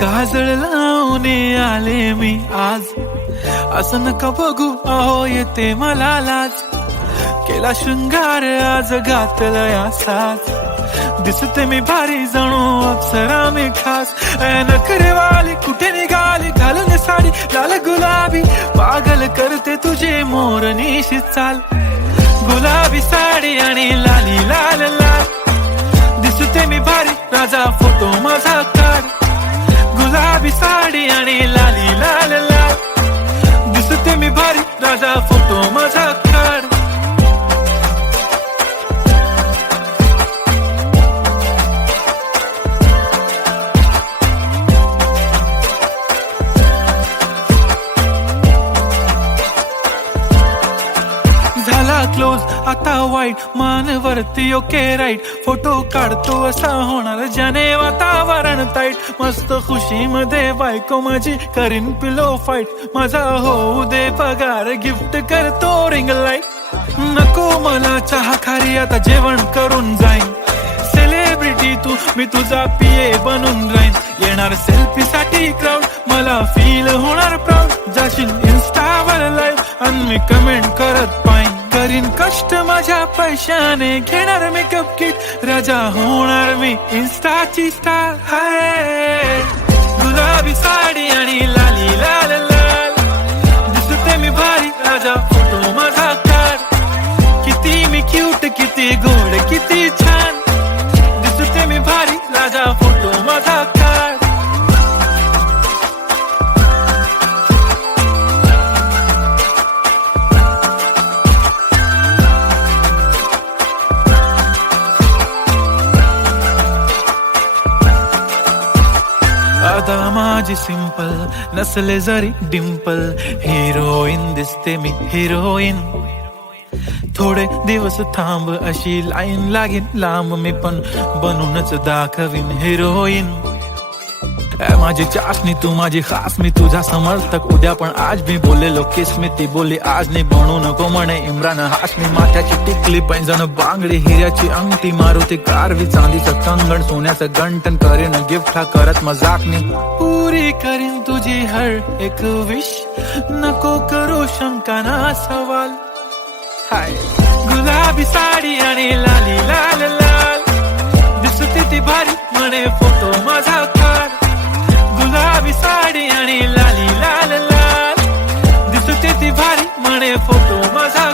काजळ लावून आले मी आज, असं नका बघू अहो येते मला लाज. केला शृंगार आज घातलाय असाच, दिसते मी भारी जणू अप्सरा मी खास. नखरेवाली कुठे निघाली घालून साडी लाल गुलाबी, पागल करते तुझे मोरनीशी चाल. गुलाबी साडी आणि लाली लाल लाल, दिसते मी भारी राजा फोटो माझा काढ. गुलाबी साडी आणि लाली लाल लाल, दिसते मी भारी राजा फोटो माझा काढ. झाला क्लोज आता वाईट, मानवरती ओके राईट. फोटो काढतो असा होणार ज्याने वातावरण ताईट. मस्त खुशी मध्ये बायको माझी करीन पिलो फाईट. माझा होऊ दे पगार गिफ्ट करतो रिंग लाईट. नको मला चहा खारी आता जेवण करून जाईन. सेलिब्रिटी तू मी तुझा पिये बनून राहीन. येणार सेल्फी साठी क्राऊड मला फील होणार प्राऊड. जाशील इन्स्टावर लाईव्ह आणि मी कमेंट करत पाईन. करीन कष्ट माझ्या पैशाने घेणार मेकअप किट. राजा होणार मी इन्स्टाची स्टार. हाय गुलाबी साडी आणि लाली लाल लाल, दिसते मी भारी राजा फोटो माझा काढ. किती मी क्यूट किती गोड किती छान, दिसते मी भारी राजा फोटो माझा काढ. आता माझी सिंपल नसले जरी डिंपल, हिरोईन दिसते मी हिरोईन. थोडे दिवस थांब अशी लाईन लागेल लांब, मी पण बनूनच दाखवीन हिरोईन. माझी चाशनी तू माझी खास, मी तुझा समर्थक उद्या पण आज. मी बोलेलो किस मी ती बोली आज नाही. बनू नको म्हणे इम्रान हाशमी. माथ्याची टिकली पैंजण बांगडी, हिऱ्याची अंगठी, मारुती कारवी, चांदीचं कंगण, सोन्याचं गंटन. करीन गिफ्ट हा करत मजाकनी. पुरी करीन तुझी हर एक विश, नको करू शंका ना सवाल. हाय गुलाबी साडी आणि लाली लाल लाल, दिसते ती भारी म्हणे फोटो माझा काढ. गुलाबी साडी आणि लाली लाल लाल, दिसते ती भारी म्हणे फोटो माझा